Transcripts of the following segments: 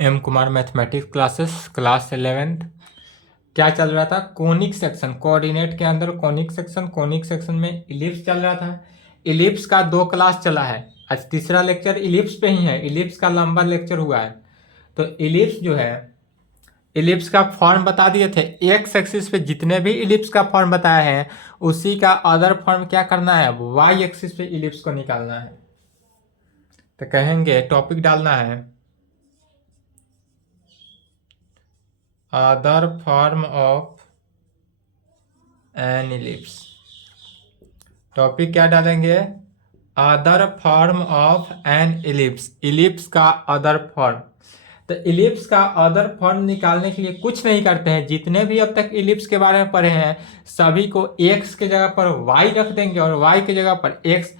M Kumar mathematics classes class 11th। क्या चल रहा था? कोनिक सेक्शन, कोऑर्डिनेट के अंदर कोनिक सेक्शन में इलिप्स चल रहा था। इलिप्स का 2 क्लास चला है। आज तीसरा लेक्चर इलिप्स पे ही है। इलिप्स का लंबा लेक्चर हुआ है। तो इलिप्स जो है, इलिप्स का फॉर्म बता दिए थे। एक्स एक्सिस पे जितने भी इलिप्स का फॉर्म बताए हैं उसी का अदर फॉर्म क्या करना है, वाई एक्सिस पे इलिप्स को निकालना है। तो कहेंगे टॉपिक डालना है other form of N ellipse. Topic क्या डालेंगे? Other form of N ellipse, ellipse का अदर फॉर्म। तो इलिप्स का अदर फॉर्म निकालने के लिए कुछ नहीं करते हैं। जितने भी अब तक इलिप्स के बारे में पढ़े हैं सभी को एक्स के जगह पर वाई रख देंगे और वाई की जगह पर एक्स।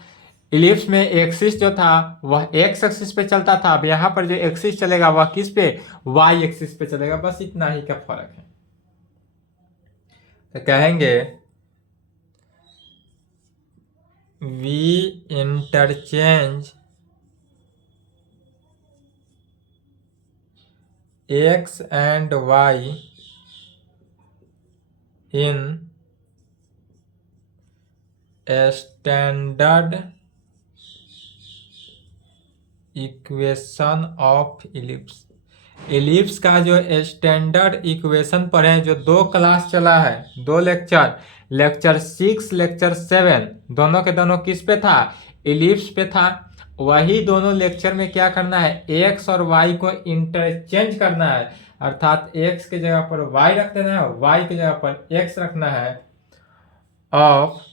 इलिप्स में एक्सिस जो था वह एक्स एक्सिस पे चलता था। अब यहाँ पर जो एक्सिस चलेगा वह किस पे, वाई एक्सिस पे चलेगा। बस इतना ही का फर्क है। तो कहेंगे we interchange x and y in standard equation of ellipse. Ellipse का जो स्टैंडर्ड इक्वेशन पढ़े, जो 2 क्लास चला है, 2 लेक्चर, लेक्चर 6 लेक्चर 7, दोनों के दोनों किस पे था, इलिप्स पे था। वही दोनों लेक्चर में क्या करना है, एक्स और वाई को इंटरचेंज करना है। अर्थात एक्स के जगह पर वाई रख देना है, वाई की जगह पर एक्स रखना है। Of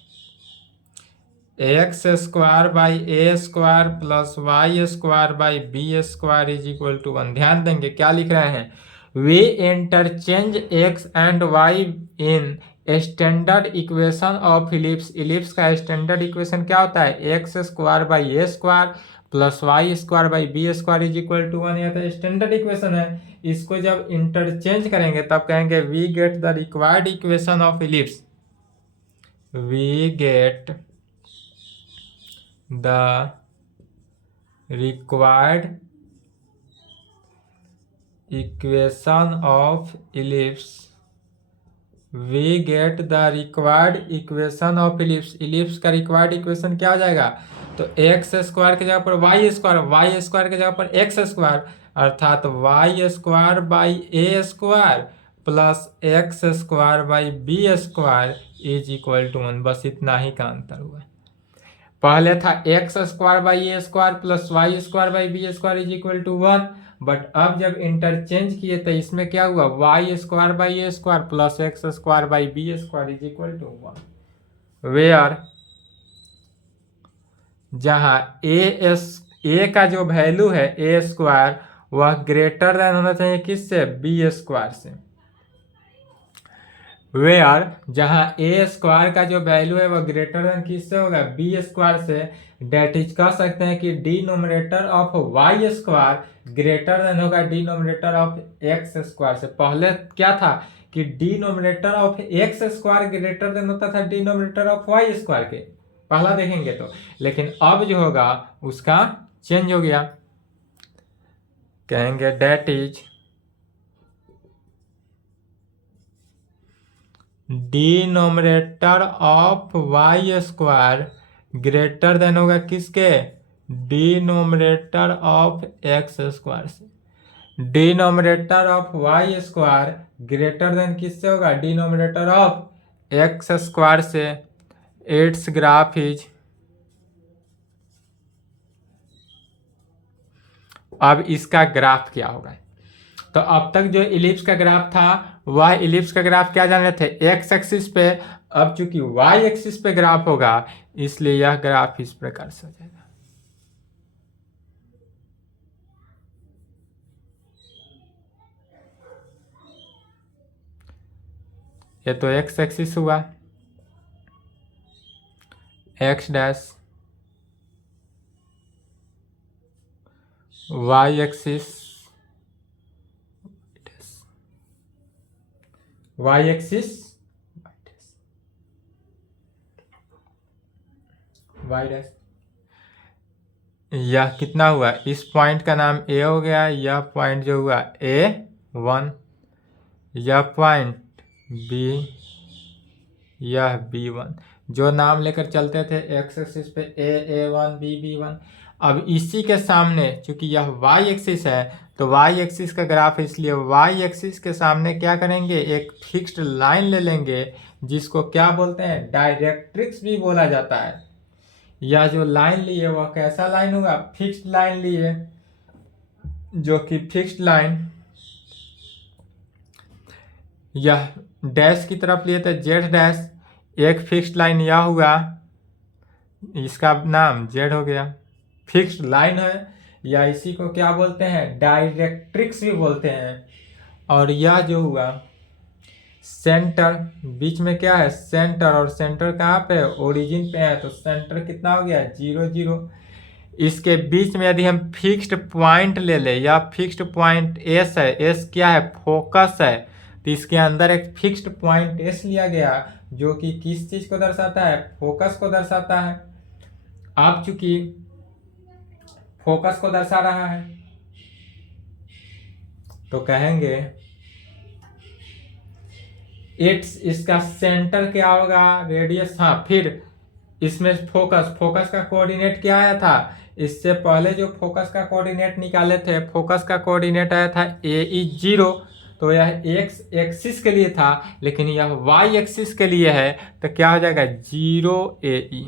x square by a square plus y square by b square is equal to 1। ध्यान देंगे क्या लिख रहे हैं, we interchange x and y in standard equation of ellipse. Ellipse का स्टैंडर्ड इक्वेशन क्या होता है, x square by a square plus y square by b square is equal to 1। यह तो स्टैंडर्ड इक्वेशन है। इसको जब इंटरचेंज करेंगे तब कहेंगे we get the required equation of ellipse. We get the required equation of ellipse। we get the required equation of ellipse। Ellipse का required equation क्या हो जाएगा, तो एक्स स्क्वायर की जगह पर वाई स्क्वायर, वाई स्क्वायर की जगह पर एक्स स्क्वायर, अर्थात y square by a square plus x square by b square is equal to 1। बस इतना ही का अंतर हुआ। पहले था x square by a square plus y square by b square is equal to 1, but अब जब इंटरचेंज किए तो इसमें क्या हुआ, y square by a square plus x square by b square is equal to 1। Where जहां ए का जो वैल्यू है ए स्क्वायर वह ग्रेटर देन होना चाहिए किससे, बी स्क्वायर से। वेयर जहां ए स्क्वायर का जो वैल्यू है वह ग्रेटर देन किससे होगा, बी स्क्वायर से। डेट इज कह सकते हैं कि denominator of y square greater than होगा डिनोमिनेटर ऑफ एक्स स्क्वायर से। पहले क्या था कि denominator of x square greater than होता था डिनोमिनेटर ऑफ वाई स्क्वायर के, पहला देखेंगे तो। लेकिन अब जो होगा उसका चेंज हो गया। कहेंगे that is denominator of y square greater than होगा किसके, डिनोमिनेटर ऑफ एक्स स्क्वायर से। Denominator of y square greater than किससे होगा, डिनोमिनेटर ऑफ एक्स स्क्वायर से। इट्स ग्राफ इज, अब इसका ग्राफ क्या होगा। तो अब तक जो इलिप्स का ग्राफ था वह इलिप्स का ग्राफ क्या जान रहे थे, एक्स एक्सिस पे। अब चूंकि वाई एक्सिस पे ग्राफ होगा इसलिए यह ग्राफ इस प्रकार से हो जाएगा। ये तो एक्स एक्सिस हुआ, x dash, y axis, y axis, y dash. यह कितना हुआ, इस पॉइंट का नाम ए हो गया, यह पॉइंट जो हुआ A1, यह पॉइंट B, यह B1, जो नाम लेकर चलते थे एक्स एक्सिस पे A1 B1। अब इसी के सामने चूंकि यह वाई एक्सिस है तो वाई एक्सिस का ग्राफ, इसलिए वाई एक्सिस के सामने क्या करेंगे, एक फिक्स्ड लाइन ले लेंगे जिसको क्या बोलते हैं, डायरेक्ट्रिक्स भी बोला जाता है। यह जो लाइन ली है वह कैसा लाइन होगा, फिक्स्ड लाइन ली है, जो कि फिक्स्ड लाइन यह डैश की तरफ लिए थे जेड डैश, एक फिक्स्ड लाइन यह हुआ, इसका नाम जेड हो गया, फिक्स्ड लाइन है, या इसी को क्या बोलते हैं, डायरेक्ट्रिक्स भी बोलते हैं। और यह जो हुआ सेंटर, बीच में क्या है सेंटर, और सेंटर कहाँ पे है, ओरिजिन पे है, तो सेंटर कितना हो गया 0 0। इसके बीच में यदि हम फिक्स्ड पॉइंट ले ले, या फिक्स्ड पॉइंट एस है, एस क्या है फोकस है, तो इसके अंदर एक फिक्स्ड पॉइंट एस लिया गया जो कि किस चीज को दर्शाता है, फोकस को दर्शाता है। आप चूंकि फोकस को दर्शा रहा है तो कहेंगे इसका सेंटर क्या होगा, रेडियस, हाँ फिर इसमें फोकस का कोऑर्डिनेट क्या आया था, इससे पहले जो फोकस का कोऑर्डिनेट निकाले थे, फोकस का कोऑर्डिनेट आया था AE0, तो यह एक्स एक्सिस के लिए था, लेकिन यह वाई एक्सिस के लिए है तो क्या हो जाएगा 0 AE,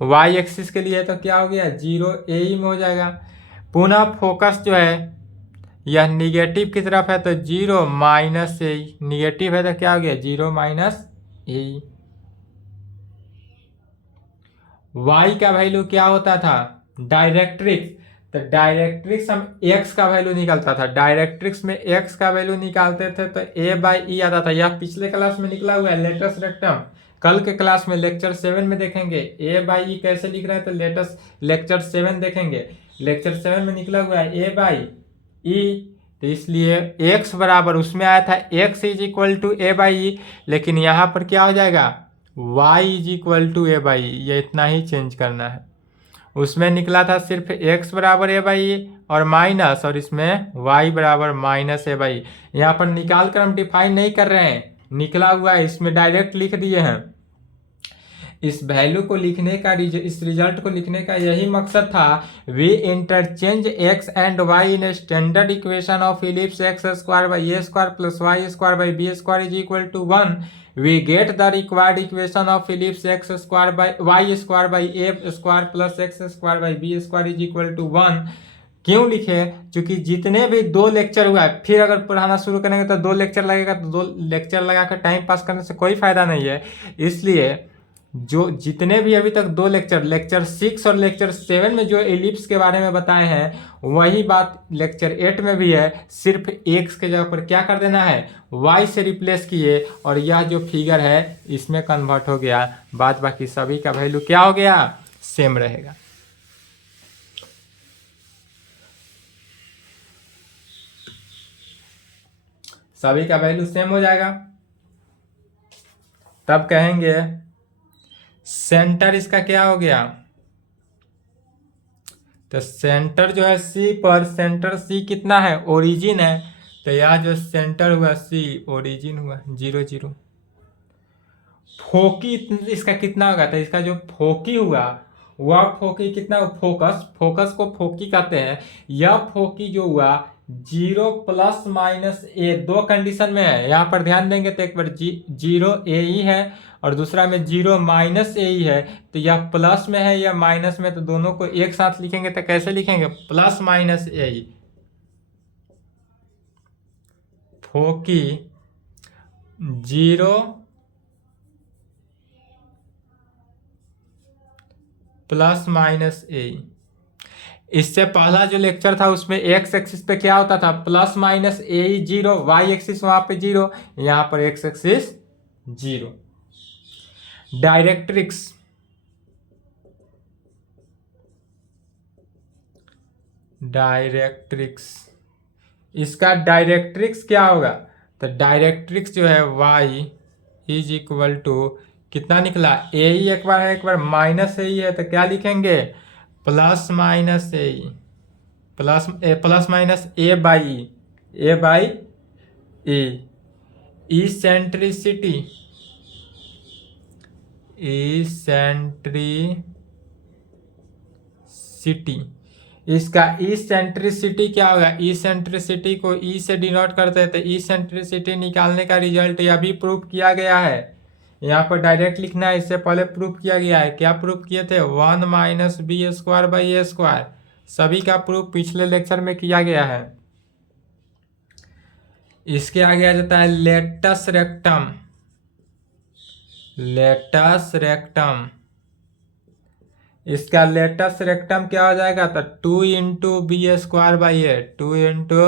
वाई एक्सिस के लिए है तो क्या हो गया 0 AE में हो जाएगा। पुनः फोकस जो है यह निगेटिव की तरफ है तो 0 माइनस AE, निगेटिव है तो क्या हो गया 0 माइनस AE। y का वैल्यू क्या होता था, डायरेक्ट्रिक्स, तो डायरेक्ट्रिक्स हम x का वैल्यू निकालता था, डायरेक्ट्रिक्स में x का वैल्यू निकालते थे तो A/E आता था। यह पिछले क्लास में निकला हुआ है लेटेस्ट रेक्टम, कल के क्लास में लेक्चर 7 में देखेंगे A/E कैसे लिख रहे हैं, तो लेटेस्ट लेक्चर 7 देखेंगे। लेक्चर 7 में निकला हुआ है A/E, तो इसलिए x बराबर उसमें आया था x is equal to A/E, लेकिन यहाँ पर क्या हो जाएगा y is equal to A/E, ये इतना ही चेंज करना है। उसमें निकला था सिर्फ x बराबर A/E और माइनस, और इसमें y बराबर माइनस A/E। यहाँ पर निकाल कर हम डिफाइन नहीं कर रहे हैं, निकला हुआ है इसमें डायरेक्ट लिख दिए हैं। इस वैल्यू को लिखने का, इस रिजल्ट को लिखने का यही मकसद था, we interchange x and y in standard equation of ellipse x square by a square plus y square by b square is equal to 1, we get the required equation of ellipse x square by y square by a square plus x square by b square is equal to 1। क्यों लिखे, क्योंकि जितने भी 2 lecture हुआ है, फिर अगर पढ़ाना शुरू करेंगे तो 2 लेक्चर लगेगा, तो 2 लेक्चर लगाकर टाइम पास करने से कोई फायदा नहीं है। इसलिए जो जितने भी अभी तक 2 लेक्चर 6 और लेक्चर 7 में जो एलिप्स के बारे में बताए हैं वही बात लेक्चर 8 में भी है, सिर्फ x के जगह पर क्या कर देना है y से रिप्लेस किए, और यह जो फिगर है इसमें कन्वर्ट हो गया, बाद बाकी सभी का वैल्यू क्या हो गया सेम रहेगा। सभी का वैल्यू सेम हो जाएगा, तब कहेंगे सेंटर इसका क्या हो गया, तो सेंटर जो है C पर, सेंटर C कितना है ओरिजिन है, तो यह जो सेंटर हुआ C ओरिजिन हुआ 0 0। फोकी इसका कितना होगा, तो इसका जो फोकी हुआ वह फोकी कितना, फोकस को फोकी कहते हैं। यह फोकी जो हुआ 0 प्लस माइनस A, 2 कंडीशन में है, यहाँ पर ध्यान देंगे तो एक बार 0 AE है और दूसरा में 0 माइनस AE है, तो यह प्लस में है या माइनस में, तो दोनों को एक साथ लिखेंगे तो कैसे लिखेंगे प्लस माइनस AE, फोकी 0 प्लस माइनस AE। इससे पहला जो लेक्चर था उसमें x एक्सिस पे क्या होता था plus minus AE 0, y axis वहां पे 0, यहां पर x एक्सिस 0। डायरेक्ट्रिक्स इसका डायरेक्ट्रिक्स क्या होगा, तो डायरेक्ट्रिक्स जो है y इज इक्वल टू कितना निकला AE, एक बार है एक बार माइनस AE है, तो क्या लिखेंगे plus minus A plus minus A by A eccentricity इसका इसेंट्रिसिटी क्या होगा? इसेंट्रिसिटी को ई से डिनोट करते हैं, तो इसेंट्रिसिटी निकालने का रिजल्ट यह भी प्रूफ किया गया है। यहाँ पर डायरेक्ट लिखना है, इससे पहले प्रूफ किया गया है। क्या प्रूफ किए थे? 1 minus b square by a square. सभी का प्रूफ पिछले लेक्चर में किया गया है। इसके आगे आ जाता है लेटस रेक्टम। इसका लेटस रेक्टम क्या हो जाएगा? तो 2 into b square by a, 2 into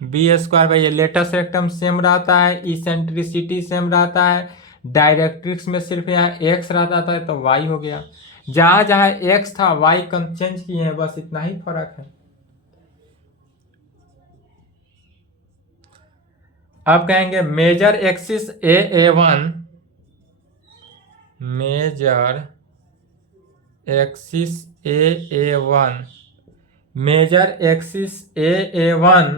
b square by a. Latus rectum same रहता है, इसेंट्रिसिटी सेम रहता है, डायरेक्ट्रिक्स में सिर्फ यहाँ एक्स रहता था तो वाई हो गया। जहां जहां एक्स था वाई चेंज किए हैं, बस इतना ही फर्क है। अब कहेंगे major axis A1, major axis A1, major axis A1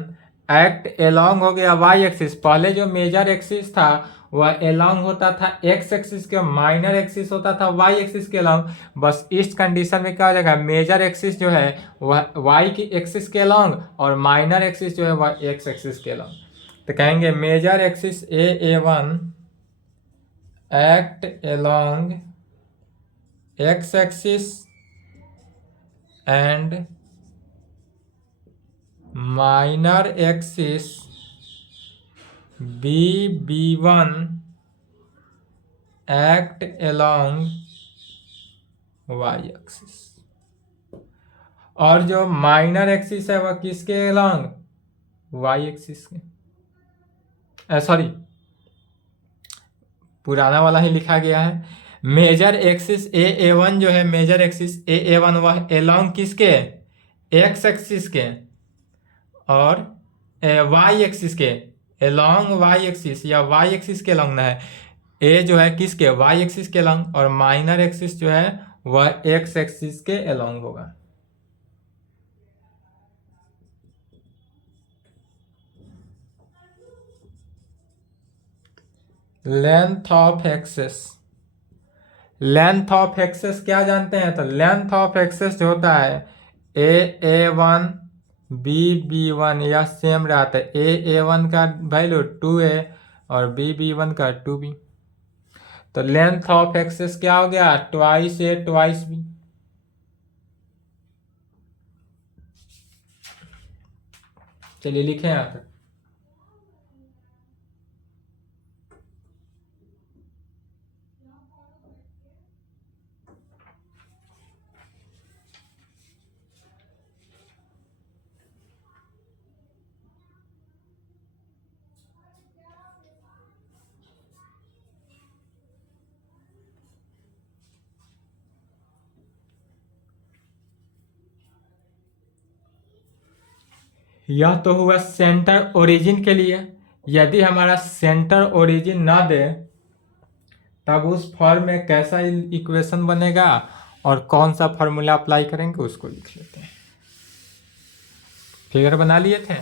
act along हो गया वाई एक्सिस। पहले जो मेजर एक्सिस था वह एलोंग होता था एक्स एक्सिस के, माइनर एक्सिस होता था वाई एक्सिस के एलोंग। बस इस कंडीशन में क्या हो जाएगा? मेजर एक्सिस जो है वह वाई की एक्सिस के एलोंग और माइनर एक्सिस जो है वह एक्स एक्सिस के एलोंग। तो कहेंगे major axis A1 act along x axis and minor axis B1 act along y axis. और जो माइनर एक्सिस है वह किसके एलोंग? वाई एक्सिस के। सॉरी, पुराना वाला ही लिखा गया है। मेजर एक्सिस A1 जो है, मेजर एक्सिस A1 वह एलोंग किसके? एक्स एक्सिस के, और वाई एक्सिस के एलोंग वाई एक्सिस या वाई एक्सिस के एलोंग ना है। ए जो है किसके? वाई एक्सिस के एलोंग, और माइनर एक्सिस जो है वह एक्स एक्सिस के एलोंग होगा। लेंथ ऑफ एक्सेस क्या जानते हैं? तो लेंथ ऑफ एक्सेस जो होता है A1 B1 या सेम रहता है। A1 का वैल्यू 2A और B1 का 2B। तो लेंथ ऑफ एक्सेस क्या हो गया? Twice A twice B। चलिए लिखें यहाँ तक। यह तो हुआ सेंटर ओरिजिन के लिए। यदि हमारा सेंटर ओरिजिन ना दे तब उस फॉर्म में कैसा इक्वेशन बनेगा और कौन सा फॉर्मूला अप्लाई करेंगे उसको लिख लेते हैं। फिगर बना लिए थे?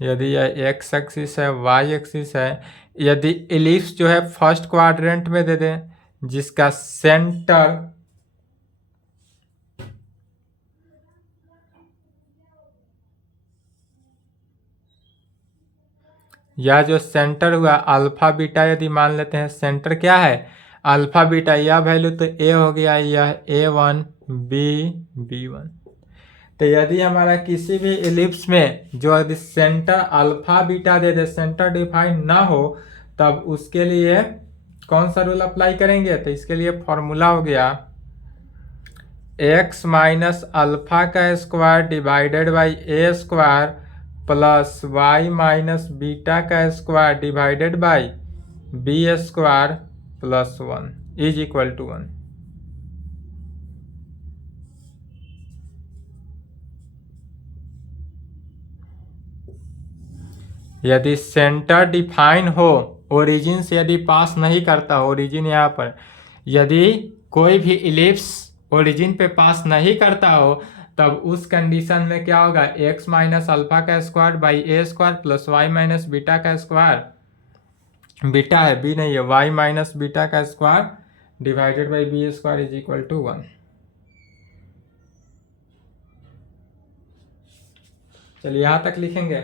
यदि यह एक्स एक्सिस है, वाई एक्सिस है, यदि एलिप्स जो है फर्स्ट क्वाड्रेंट में दे दें जिसका सेंटर या जो सेंटर हुआ अल्फा बीटा, यदि मान लेते हैं सेंटर क्या है? अल्फा बीटा, यह वैल्यू तो ए हो गया, यह A1 B1। तो यदि हमारा किसी भी एलिप्स में जो यदि सेंटर अल्फा बीटा दे दे, सेंटर डिफाइन ना हो, तब उसके लिए कौन सा रूल अप्लाई करेंगे? तो इसके लिए फॉर्मूला हो गया x माइनस अल्फा का square divided by a square plus y minus beta का square divided by b square plus 1 is equal to 1। यदि सेंटर डिफाइन हो, ओरिजिन से यदि पास नहीं करता हो, ओरिजिन यहाँ पर यदि कोई भी इलिप्स ओरिजिन पे पास नहीं करता हो, तब उस कंडीशन में क्या होगा, x माइनस अल्फा का square by a square plus y minus beta का स्क्वायर, बीटा है बी नहीं है, y माइनस बीटा का square divided by b square is equal to 1। चलिए यहाँ तक लिखेंगे।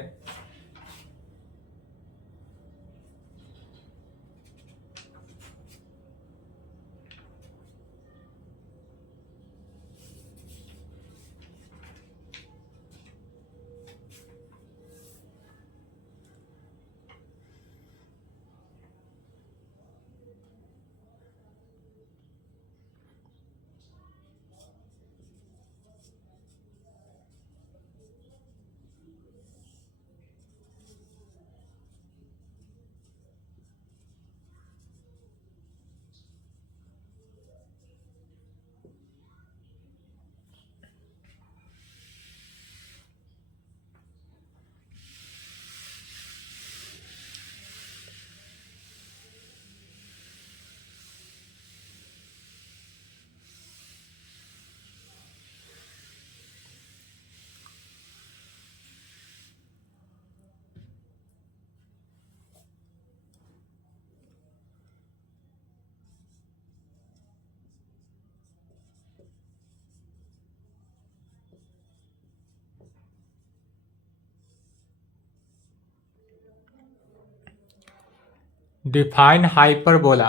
Define hyperbola.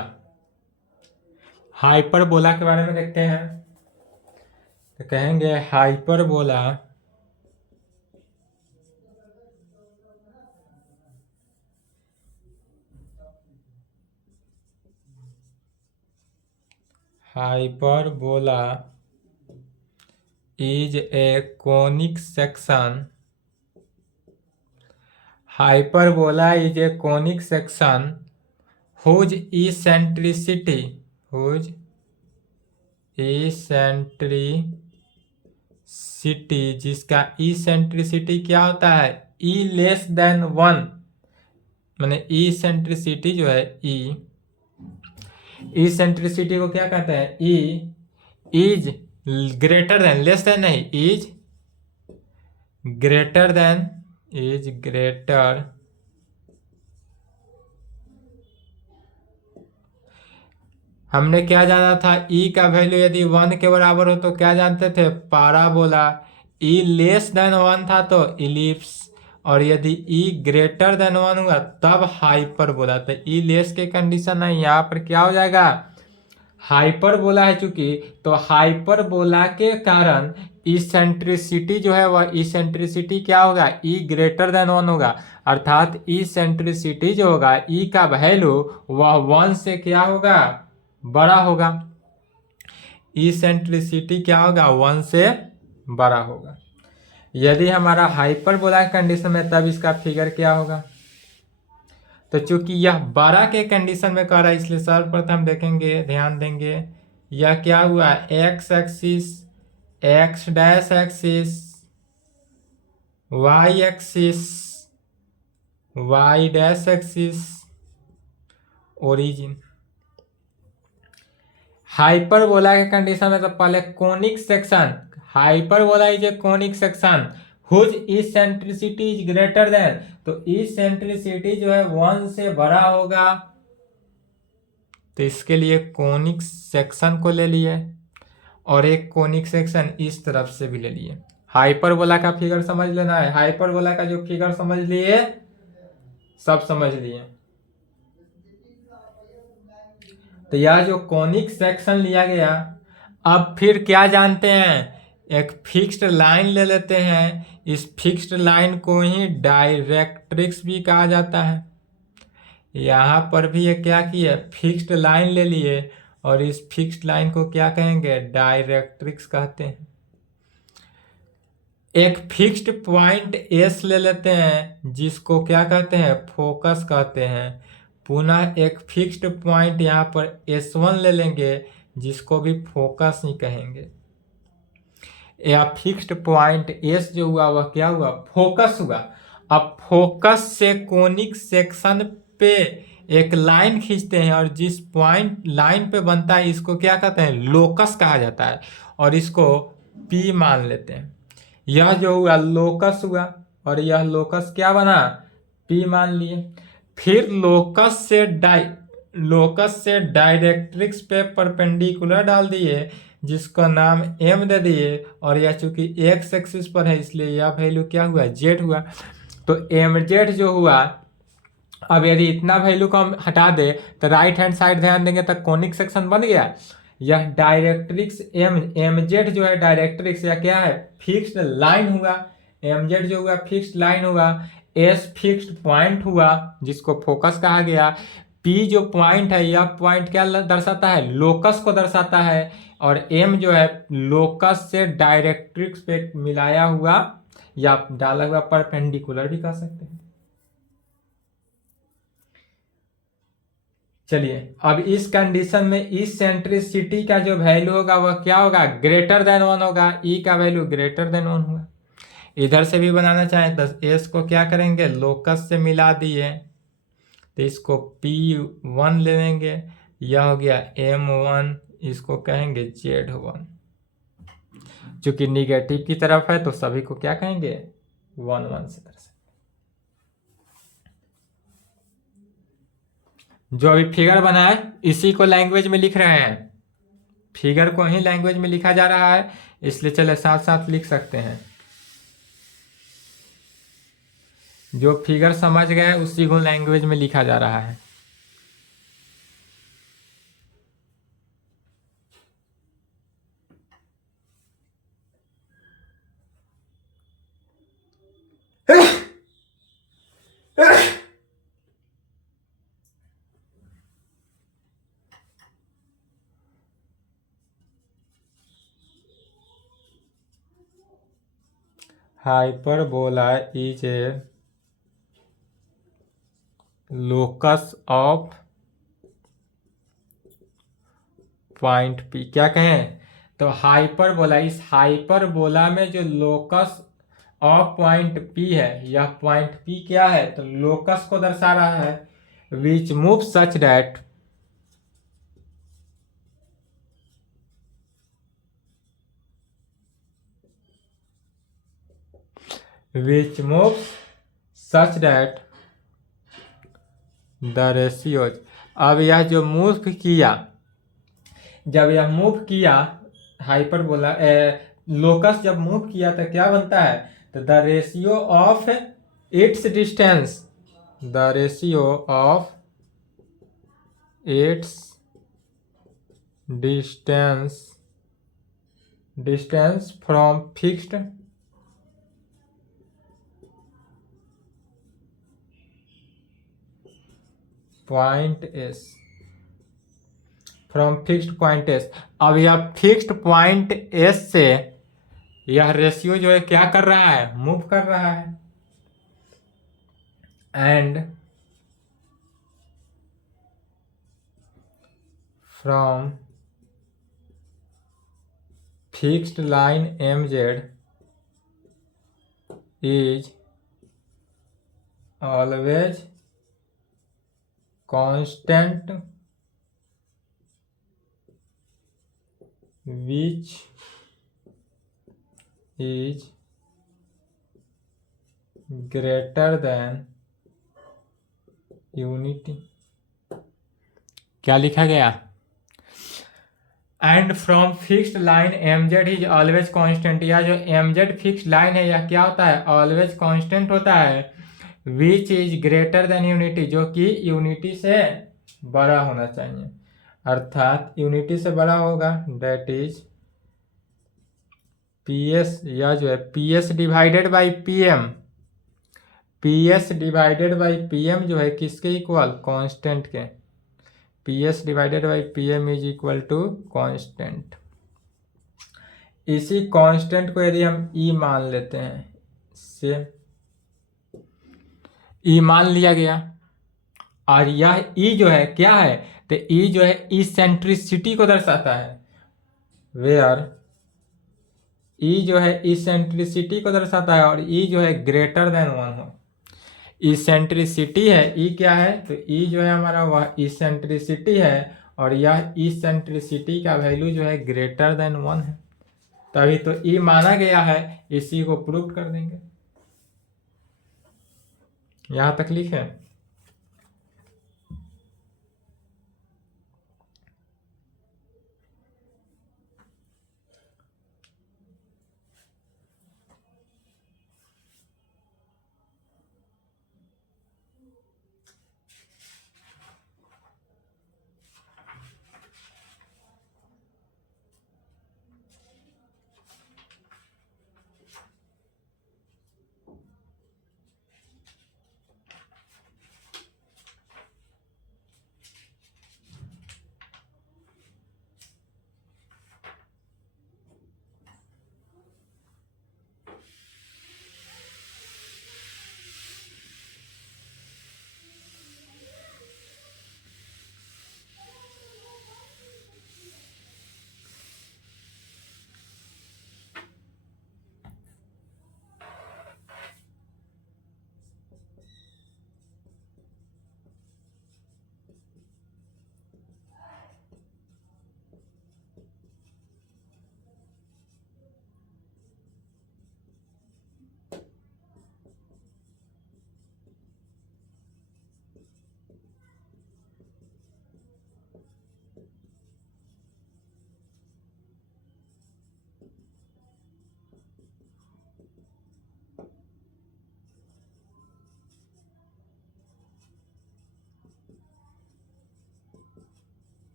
हाइपरबोला के बारे में देखते हैं, तो कहेंगे hyperbola hyperbola is a conic section. Hyperbola is a conic section whose eccentricity जिसका eccentricity क्या होता है, e लेस देन 1, माने eccentricity जो है eccentricity को क्या कहते हैं, e is greater then, less than नहीं, इज ग्रेटर हमने क्या जाना था, e का वैल्यू यदि 1 के बराबर हो तो क्या जानते थे, पाराबोला। e लेस देन 1 था तो इलिप्स, और यदि e ग्रेटर देन 1 हुआ तब हाइपरबोला। तो e लेस के कंडीशन है, यहाँ पर क्या हो जाएगा, हाइपरबोला है चूंकि, तो हाइपरबोला के कारण इसेंट्रिसिटी जो है वह इसेंट्रिसिटी क्या होगा, e ग्रेटर देन 1 होगा, अर्थात इसेंट्रिसिटी जो होगा e का वैल्यू वह 1 से क्या होगा, बड़ा होगा। इसेंट्रिसिटी क्या होगा, 1 से बड़ा होगा। यदि हमारा हाइपरबोला कंडीशन में, तब इसका फिगर क्या होगा, तो चूंकि यह बड़ा के कंडीशन में कर रहा है, इसलिए सर्वप्रथम देखेंगे, ध्यान देंगे, यह क्या हुआ, x axis, x dash axis, y axis, y dash axis, origin. Hyperbola के कंडीशन में तो पहले conic section, hyperbola is a conic section whose eccentricity is greater than, तो इसेंट्रिसिटी जो है 1 से बड़ा होगा, तो इसके लिए कोनिक सेक्शन को ले लिए, और एक कोनिक सेक्शन इस तरफ से भी ले लिए। हाइपरबोला का फिगर समझ लेना है, हाइपरबोला का जो फिगर समझ लिए, सब समझ लिए। तो यह जो कोनिक सेक्शन लिया गया, अब फिर क्या जानते हैं, एक फिक्स्ड लाइन ले लेते हैं, इस फिक्स्ड लाइन को ही डायरेक्ट्रिक्स भी कहा जाता है। यहाँ पर भी ये क्या किए, फिक्स्ड लाइन ले लिए, और इस फिक्स्ड लाइन को क्या कहेंगे, डायरेक्ट्रिक्स कहते हैं। एक फिक्स्ड पॉइंट एस ले लेते हैं, जिसको क्या कहते हैं, फोकस कहते हैं। पुनः एक फिक्स्ड पॉइंट यहाँ पर S1 ले लेंगे, जिसको भी फोकस ही कहेंगे। या फिक्स्ड पॉइंट S जो हुआ वह क्या हुआ, फोकस हुआ। अब फोकस से कोनिक सेक्शन पे एक लाइन खींचते हैं और जिस पॉइंट लाइन पे बनता है इसको क्या कहते हैं, लोकस कहा जाता है, और इसको P मान लेते हैं। यह जो हुआ लोकस हुआ और यह लोकस क्या बना, P मान लिए। फिर लोकस से डायरेक्ट्रिक्स पे परपेंडिकुलर डाल दिए जिसका नाम M दे दिए, और यह चूंकि एक्स एक्सिस पर है इसलिए यह वैल्यू क्या हुआ, Z हुआ। तो mz जो हुआ, अब यदि इतना वैल्यू को हम हटा दे तो राइट हैंड साइड ध्यान देंगे तो कोनिक सेक्शन बन गया। यह डायरेक्ट्रिक्स mz जो है डायरेक्ट्रिक्स या क्या है, फिक्स्ड लाइन हुआ। mz जो हुआ फिक्स्ड लाइन हुआ। s फिक्स्ड पॉइंट हुआ जिसको फोकस कहा गया। p जो पॉइंट है यह पॉइंट क्या दर्शाता है, लोकस को दर्शाता है। और m जो है लोकस से डायरेक्ट्रिक्स पे मिलाया हुआ या डाला हुआ परपेंडिकुलर भी कह सकते हैं। चलिए अब इस कंडीशन में इसेंट्रिसिटी का जो वैल्यू होगा वह क्या होगा, ग्रेटर देन 1 होगा। ई का वैल्यू ग्रेटर देन 1 हुआ। इधर से भी बनाना चाहें तो एस को क्या करेंगे, लोकस से मिला दिए तो इसको P1 ले लेंगे, यह हो गया M1, इसको कहेंगे Z1। चूंकि निगेटिव की तरफ है तो सभी को क्या कहेंगे, 1 1 से दर्शाएंगे। जो अभी फिगर बना है इसी को लैंग्वेज में लिख रहे हैं, फिगर को ही लैंग्वेज में लिखा जा रहा है, इसलिए चले साथ साथ लिख सकते हैं। जो फिगर समझ गए उसी को लैंग्वेज में लिखा जा रहा है। Hyperbola is A locus of point P, क्या कहें, तो हाइपरबोला, इस हाइपरबोला में जो लोकस ऑफ पॉइंट P है, यह पॉइंट P क्या है, तो लोकस को दर्शा रहा है। Which move such that which moves such that the ratios, अब यह जो मूव किया, जब यह मूव किया हाइपरबोला लोकस जब मूव किया तो क्या बनता है, तो the ratio of its distance, the ratio of its distance from fixed point S, from fixed point S. अब यह फिक्स्ड पॉइंट एस से यह रेशियो जो है क्या कर रहा है, मूव कर रहा है। And from fixed line mz is always constant which is greater than unity, क्या लिखा गया, and from fixed line mz is always constant, या जो mz फिक्स्ड लाइन है यह क्या होता है, ऑलवेज कांस्टेंट होता है। Which is greater than unity, जो कि यूनिटी से बड़ा होना चाहिए, अर्थात यूनिटी से बड़ा होगा। दैट इज PS, या जो है PS divided by PM, PS divided by PM जो है किसके इक्वल, कांस्टेंट के। PS divided by PM is equal to constant. इसी कांस्टेंट को यदि हम E मान लेते हैं, से E मान लिया गया, और यह E जो है क्या है, तो E जो है इसेंट्रिसिटी को दर्शाता है। वेयर E जो है इसेंट्रिसिटी को दर्शाता है, और E जो है ग्रेटर देन 1 हो, इसेंट्रिसिटी है, ई क्या है, तो ई जो है हमारा वह इसेंट्रिसिटी है, और यह इसेंट्रिसिटी का वैल्यू जो है ग्रेटर देन 1 है, तभी तो ई माना गया है। इसी को प्रूव कर देंगे। यहां तक लिखे।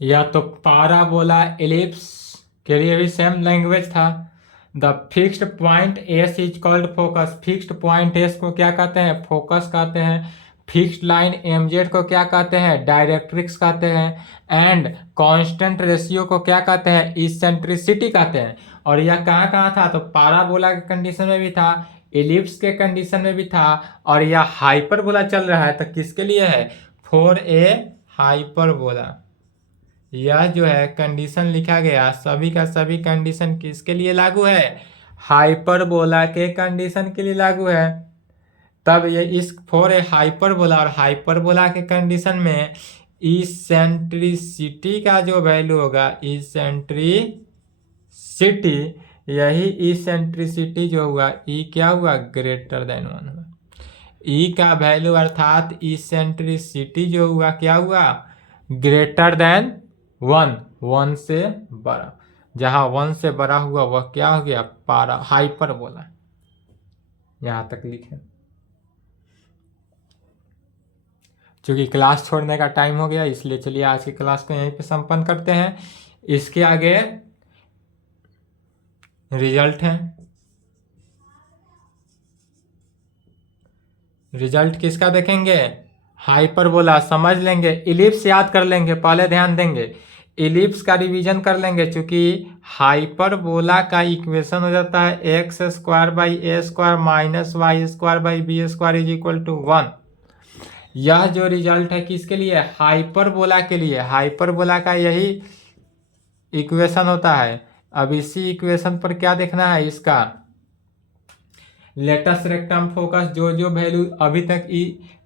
या तो पाराबोला एलिप्स के लिए भी सेम लैंग्वेज था। The fixed point S is called focus, fixed point S को क्या कहते हैं, फोकस कहते हैं। फिक्स्ड लाइन एम जेड को क्या कहते हैं, डायरेक्ट्रिक्स कहते हैं। एंड कांस्टेंट रेशियो को क्या कहते हैं, इसेंट्रिसिटी कहते हैं। और यह कहाँ कहाँ था, तो पाराबोला के कंडीशन में भी था, एलिप्स के कंडीशन में भी था, और यह हाइपरबोला चल रहा है, तो किसके लिए है, फॉर ए हाइपरबोला। यह जो है कंडीशन लिखा गया सभी का सभी कंडीशन किसके लिए लागू है, हाइपरबोला के कंडीशन के लिए लागू है। तब ये इस फॉर ए हाइपरबोला, और हाइपरबोला के कंडीशन में इसेंट्रिसिटी का जो वैल्यू होगा, इसेंट्रिसिटी, यही इसेंट्रिसिटी जो हुआ, ई क्या हुआ, ग्रेटर देन 1 हुआ। ई का वैल्यू अर्थात इसेंट्रिसिटी जो हुआ क्या हुआ, ग्रेटर देन 1 से बड़ा। जहां 1 से बड़ा हुआ वह क्या हो गया, पारा हाइपरबोला। यहां तक लिखे। चूंकि क्लास छोड़ने का टाइम हो गया, इसलिए चलिए आज की क्लास को यहीं पे संपन्न करते हैं। इसके आगे रिजल्ट है। रिजल्ट किसका देखेंगे, हाइपरबोला समझ लेंगे, इलिप्स याद कर लेंगे, पहले ध्यान देंगे। इलिप्स का रिवीजन कर लेंगे, चूंकि हाइपरबोला का इक्वेशन हो जाता है x square by a square minus y square by b square is equal to 1। यह जो रिजल्ट है किसके लिए, हाइपरबोला के लिए। हाइपरबोला का यही इक्वेशन होता है। अब इसी इक्वेशन पर क्या देखना है, इसका लेटेस्ट रेक्टम फोकस, जो जो वैल्यू अभी तक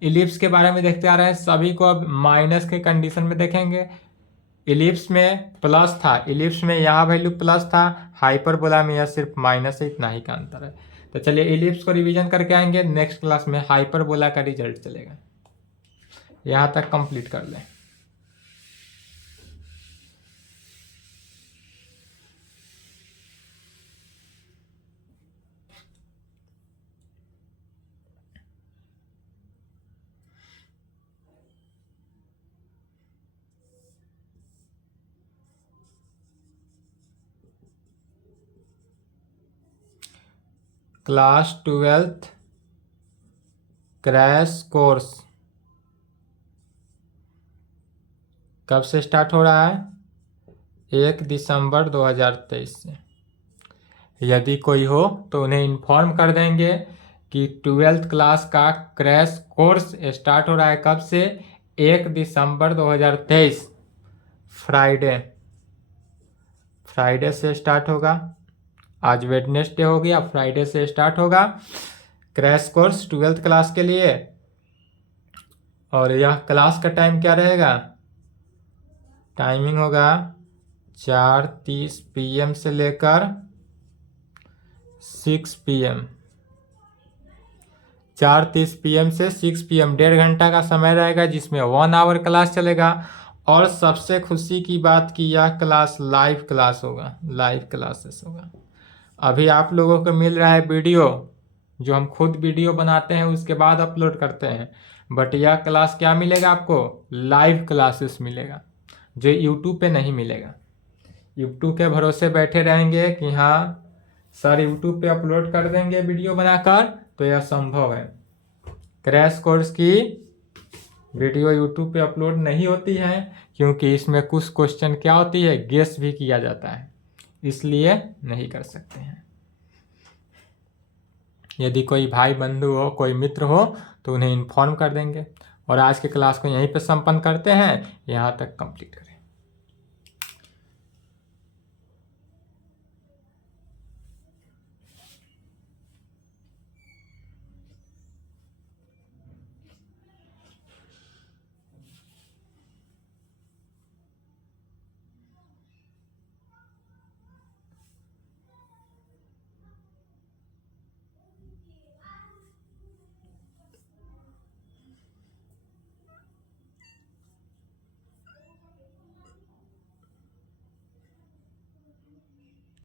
इलिप्स के बारे में देखते आ रहे हैं सभी को अब माइनस के कंडीशन में देखेंगे। इलिप्स में प्लस था, इलिप्स में यहाँ वैल्यू प्लस था, हाइपरबोला में यह सिर्फ माइनस है, इतना ही का अंतर है। तो चलिए इलिप्स को रिवीजन करके आएंगे, नेक्स्ट क्लास में हाइपरबोला का रिजल्ट चलेगा। यहाँ तक कंप्लीट कर लें। क्लास 12th क्रैश कोर्स कब से स्टार्ट हो रहा है, 1 दिसंबर 2023 से। यदि कोई हो तो उन्हें इन्फॉर्म कर देंगे कि 12th क्लास का क्रैश कोर्स स्टार्ट हो रहा है कब से, 1 दिसंबर 2023 फ्राइडे से स्टार्ट होगा। आज वेडनेसडे हो गया, फ्राइडे से स्टार्ट होगा क्रैश कोर्स 12th क्लास के लिए। और यह क्लास का टाइम क्या रहेगा, टाइमिंग होगा 4:30 PM से लेकर 6 PM, 4:30 PM से 6 PM, 1.5 घंटा का समय रहेगा जिसमें 1 आवर क्लास चलेगा। और सबसे खुशी की बात कि यह क्लास लाइव क्लास होगा, लाइव क्लासेस होगा। अभी आप लोगों को मिल रहा है वीडियो, जो हम खुद वीडियो बनाते हैं उसके बाद अपलोड करते हैं, बट यह क्लास क्या मिलेगा आपको, लाइव क्लासेस मिलेगा, जो यूट्यूब पे नहीं मिलेगा। यूट्यूब के भरोसे बैठे रहेंगे कि हाँ सर यूट्यूब पे अपलोड कर देंगे वीडियो बनाकर, तो यह संभव है। क्रैश कोर्स की वीडियो यूट्यूब पे अपलोड नहीं होती है, क्योंकि इसमें कुछ क्वेश्चन क्या होती है, गेस भी किया जाता है, इसलिए नहीं कर सकते हैं। यदि कोई भाई बंधु हो, कोई मित्र हो, तो उन्हें इन्फॉर्म कर देंगे। और आज के क्लास को यहीं पे संपन्न करते हैं, यहाँ तक कंप्लीट करें।